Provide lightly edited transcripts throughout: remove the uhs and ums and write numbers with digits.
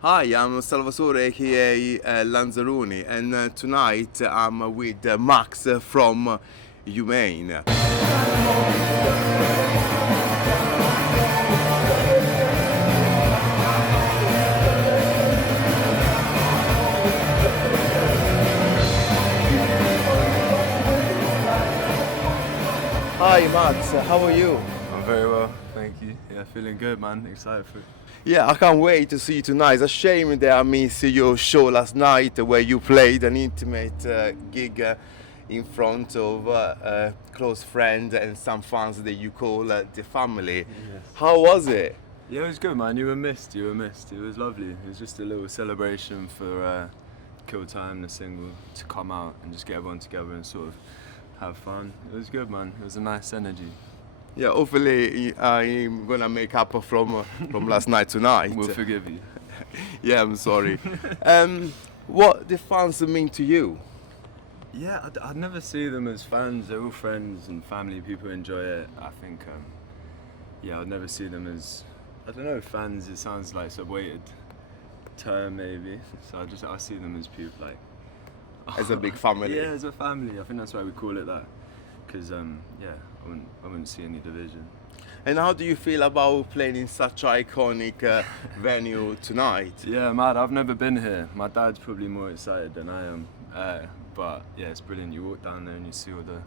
Hi, I'm Salvatore, aka Lanzarooney, and tonight I'm with Max from Humane. Hi, Max, how are you? I'm very well, thank you. Yeah, feeling good, man. Excited for it. Yeah, I can't wait to see you tonight. It's a shame that I missed your show last night where you played an intimate gig in front of a close friend and some fans that you call the family. Yes. How was it? Yeah, it was good, man. You were missed. You were missed. It was lovely. It was just a little celebration for Kill Time, the single, to come out and just get everyone together and sort of have fun. It was good, man. It was a nice energy. Yeah, hopefully I'm gonna make up from last night tonight. We'll forgive you. Yeah, I'm sorry. What the fans mean to you? Yeah, I'd never see them as fans. They're all friends and family. People enjoy it. I think, yeah, I'd never see them as, I don't know, fans. It sounds like a weighted term, maybe. So I see them as people like. As a big family. Yeah, as a family. I think that's why we call it that. Because, yeah, I wouldn't see any division. And how do you feel about playing in such iconic venue tonight? Yeah, mad. I've never been here. My dad's probably more excited than I am. But yeah, it's brilliant. You walk down there and you see all the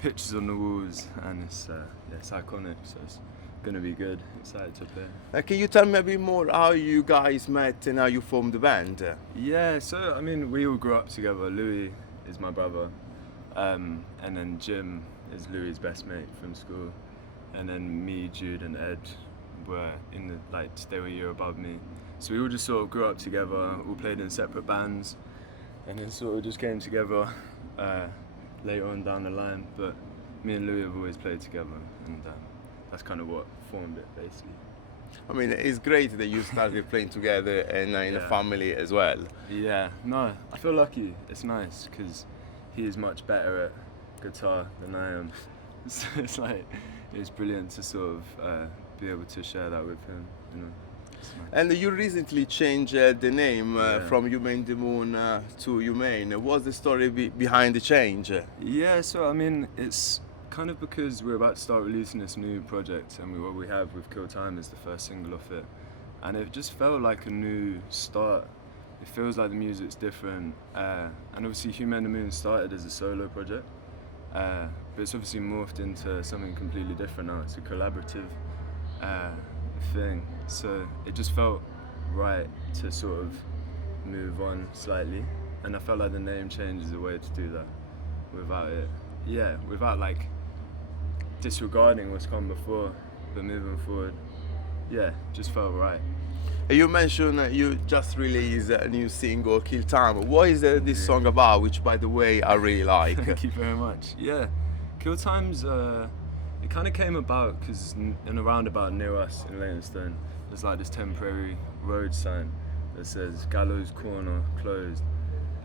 pictures on the walls, and it's iconic. So it's gonna be good. Excited to play. Can you tell me a bit more how you guys met and how you formed the band? Yeah, so I mean, we all grew up together. Louis is my brother, and then Jim is Louis's best mate from school, and then me, Jude, and Ed were they were a year above me. So we all just sort of grew up together. All played in separate bands, and then sort of just came together later on down the line. But me and Louis have always played together, and that's kind of what formed it, basically. I mean, it's great that you started playing together and in a family as well. Yeah, no, I feel lucky. It's nice because he is much better at guitar than I am. So it's brilliant to sort of be able to share that with him, you know. And you recently changed the name from Humane The Moon to Humane. What's the story behind the change? Yeah, so I mean, it's kind of because we're about to start releasing this new project, and what we have with Kill Time is the first single off it, and it just felt like a new start. It feels like the music's different, and obviously Humane The Moon started as a solo project, but it's obviously morphed into something completely different now. It's a collaborative thing, so it just felt right to sort of move on slightly, and I felt like the name change is a way to do that without like disregarding what's come before, but moving forward, just felt right. You mentioned you just released a new single, Kill Time. What is this song about, which by the way I really like? Thank you very much. Yeah, Kill Time's, it kind of came about because in a roundabout near us in Leytonstone, there's like this temporary road sign that says Gallows Corner closed.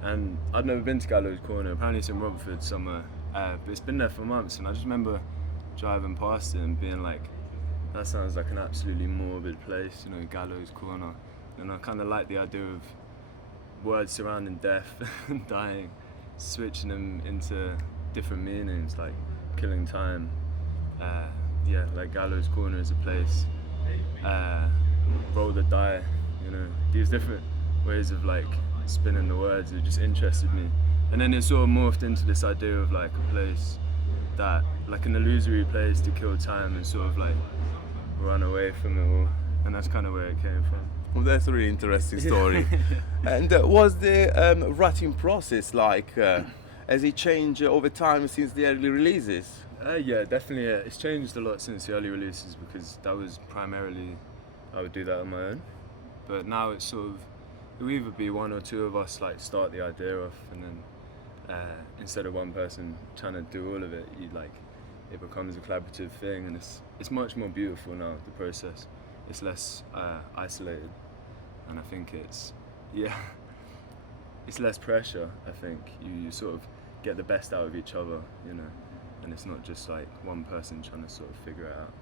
And I'd never been to Gallows Corner, apparently it's in Romford somewhere, but it's been there for months, and I just remember driving past it and being like, that sounds like an absolutely morbid place, you know, Gallows Corner. And I kind of like the idea of words surrounding death and dying, switching them into different meanings, like killing time. Like Gallows Corner is a place, roll the die, you know, these different ways of like spinning the words, it just interested me. And then it sort of morphed into this idea of like a place that, like an illusory place to kill time and sort of like run away from it all. And that's kind of where it came from. Well, that's a really interesting story. And what's the writing process like? Has it changed over time since the early releases? Yeah, definitely. Yeah. It's changed a lot since the early releases because that was primarily, I would do that on my own. But now it's sort of, it'll either be one or two of us like start the idea off, and then instead of one person trying to do all of it, it becomes a collaborative thing, and it's much more beautiful now, the process. It's less isolated, and I think it's less pressure. I think you sort of get the best out of each other, you know, and it's not just like one person trying to sort of figure it out.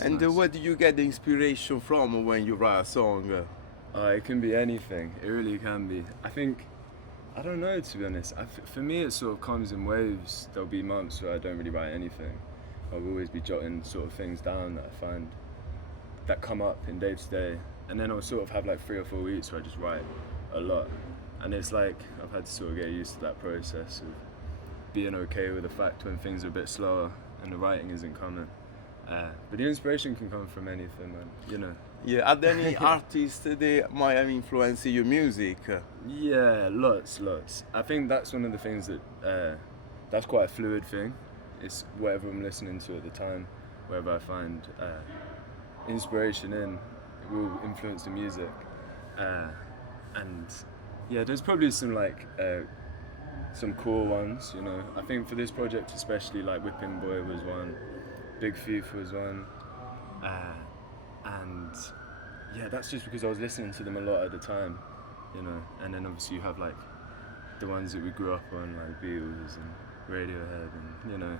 And nice. Where do you get the inspiration from when you write a song? It can be anything. It really can be. I don't know, to be honest. For me, it sort of comes in waves. There'll be months where I don't really write anything. I'll always be jotting sort of things down that I find that come up in day to day. And then I'll sort of have like 3 or 4 weeks where I just write a lot. And it's like I've had to sort of get used to that process of being okay with the fact when things are a bit slower and the writing isn't coming. But the inspiration can come from anything, man, you know. Yeah, are there any artists that might have influenced your music? Yeah, lots. I think that's one of the things that, that's quite a fluid thing. It's whatever I'm listening to at the time, wherever I find inspiration in, it will influence the music. And yeah, there's probably some some cool ones, you know. I think for this project especially, like Whipping Boy was one, Big Thief was one, and yeah, that's just because I was listening to them a lot at the time, you know. And then obviously you have like the ones that we grew up on, like Beatles and Radiohead, and you know,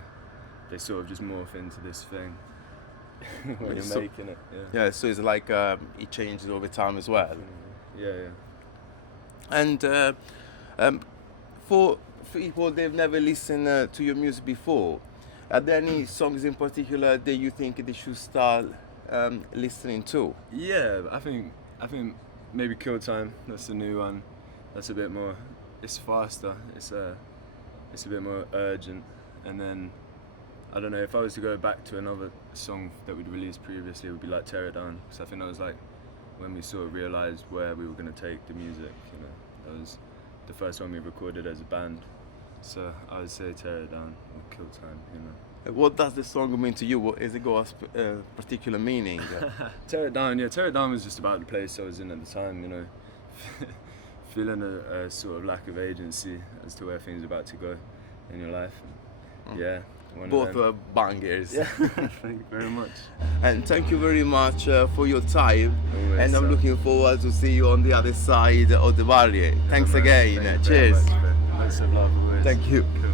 they sort of just morph into this thing when you're making it. Yeah, so it's like it changes over time as well. Yeah. And for people they've never listened to your music before, are there any songs in particular that you think they should start listening to? Yeah, I think maybe Kill Time. That's the new one. That's a bit more. It's faster. It's a bit more urgent. And then I don't know, if I was to go back to another song that we'd released previously, it would be like Tear It Down, because I think that was like when we sort of realised where we were going to take the music, you know. That was the first one we recorded as a band. So I would say Tear It Down or Kill Time, you know. What does the song mean to you? What is it got a particular meaning? Tear It Down, yeah. Tear It Down was just about the place I was in at the time, you know. Feeling a sort of lack of agency as to where things are about to go in your life. Yeah. Both bangers. Yeah. Thank you very much. And thank you very much for your time. Always, and I'm looking forward to see you on the other side of the barrier. Thanks again. Thank you Cheers. very much, man. Lots of love always. Thank you. Cool.